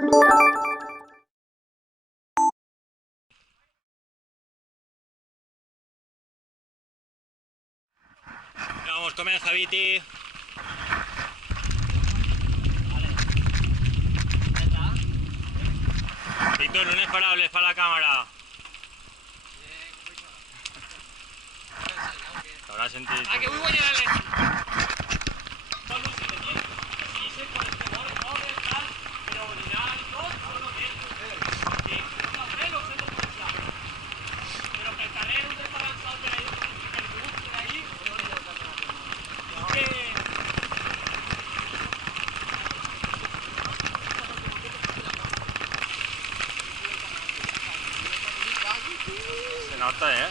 Vamos, comença, Viti. Víctor, no es parable, para la cámara. Te habrás sentido. ¡Ah, que muy buena la leche! Se nota, ¿eh?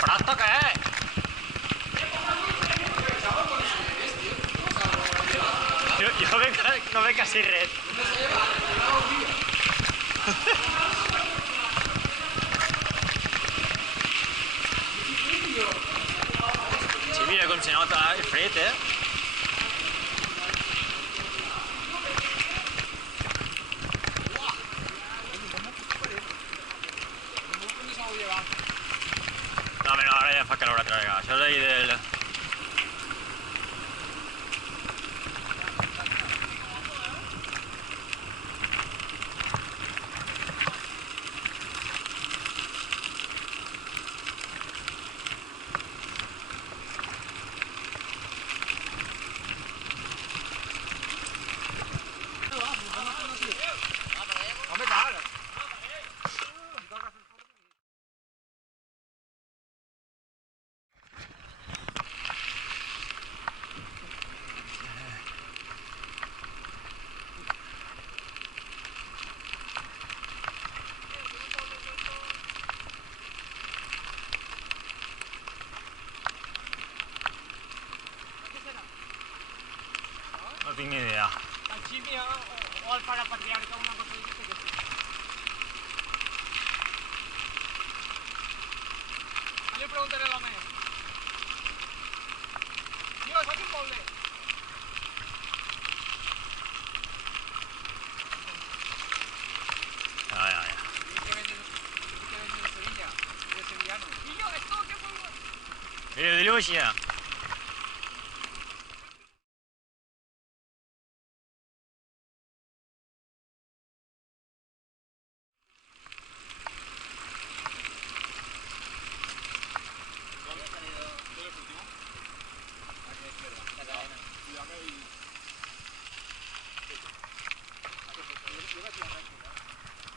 ¿Para esto qué es? Yo no ve casi red. Sí, mira com se nota el fred, eh? No, no, ara ja fa calor altra vegada. Això és ahir del... No tinc ni idea. L'alquímia o el pare patriarca, una cosa d'aquesta que sí. Jo li preguntaré a l'home. Tio, saps un molde? Ja. ¿Qué venden en Sevilla? De sevillano. Tío, esto qué muy bueno. Mira, dile-ho així, ja.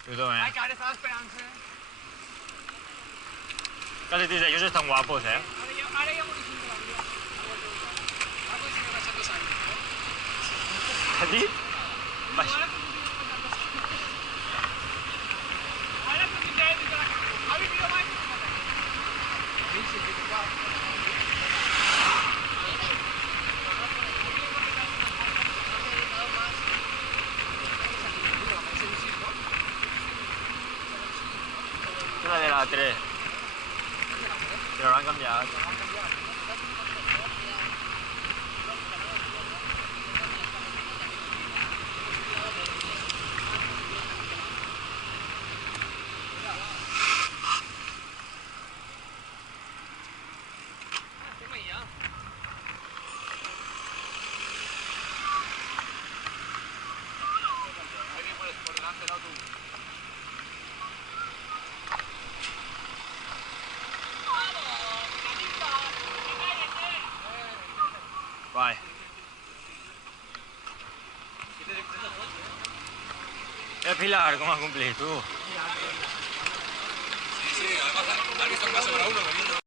Tothom, Ay, eh? que ara estava esperant-se. Quasi dins d'ells estan guapos, eh? Ara ja m'ho deixem de la vida. Ara m'ho deixem de passar 2 anys. Què has dit? Baix. Ahora que me quedé de la casa. ¿Ha vivido más? Sí, sí, sí, claro. La de la 3. Però l'han canviat. Vai. Es Pilar, ¿cómo has cumplido tú? Sí, además ha visto que va sobre uno veniendo.